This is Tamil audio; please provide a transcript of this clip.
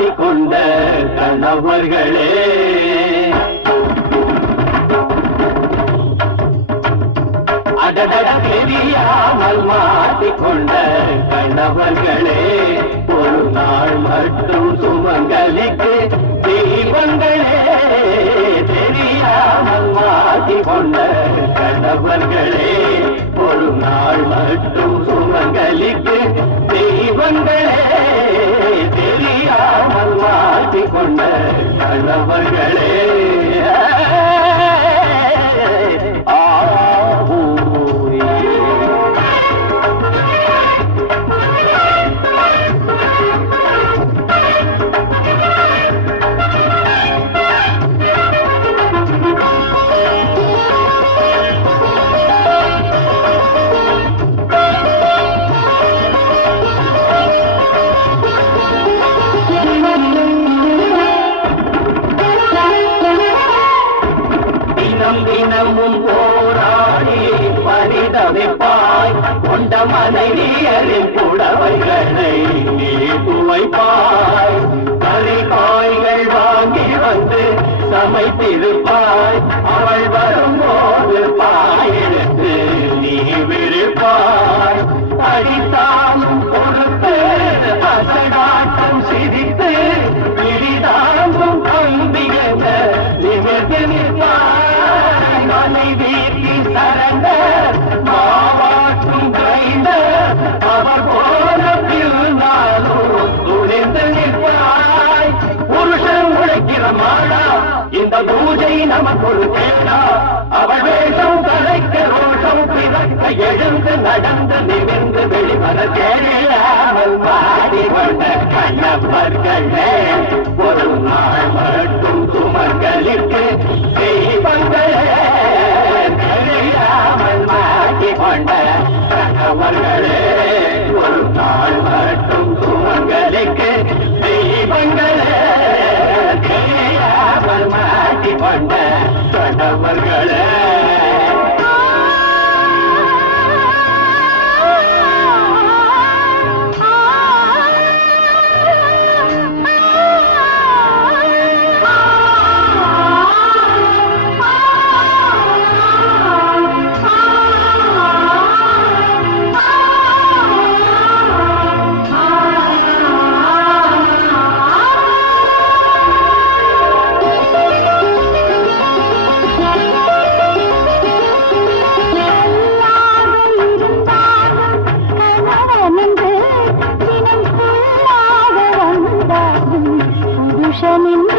மாட்டிக்கொண்ட கணவர்களே தெரியாமல் மாட்டிக்கொண்ட கணவர்களே ஒரு நாள் மட்டும் சுமங்கலிக்கு தெய்வங்களே தெரியாமல் மாட்டிக்கொண்ட கணவர்களே ஒரு நாள் மட்டும் சுமங்கலிக்கு தெய்வங்களே தெரியாமல் மாட்டிக்கொண்ட கணவர்களே தினமும் போராடி பரிதவிப்பாய் கொண்ட மனைவியரின் புடவைகளை நீ துவைப்பாய் கறிகாய்கள் வாங்கி வந்து சமைத்திருப்பாய் அவள் வரும்போது பாயெடுத்து நீ விருப்பாய் அடித்தாலும் கொடுத்து அசடாட்டம் சிரித்து இடிதாங்கும் அம்பிகங்க நிமிர்ந்து நிற்பாய் மனைவிக்கு சரண்ட மாவாட்டும் கைந்த அவர் போன பின்னாலும் துணிந்து நிற்பாய் புருஷன் உழைக்கிற மாடா இந்த பூஜை நமக்கொரு கேடா அவள் வேஷம் கலைக்க ரோஷம் பிறக்க எழுந்து நடந்து நிமிர்ந்து வெளிவர தெரியாமல் மாடிக்கொண்ட கண்ணவர்களே ஒரு நாள் மட்டும் சுமங்கலிற்கு தெய்வங்களே தெரியாமல் மாட்டிக்கொண்ட கணவர்களே ஒரு நாள் மட்டும் சுமங்கலிக்கு தெய்வங்களே தெரியாமல் மாட்டிக்கொண்ட கணவர்களே புருஷனின்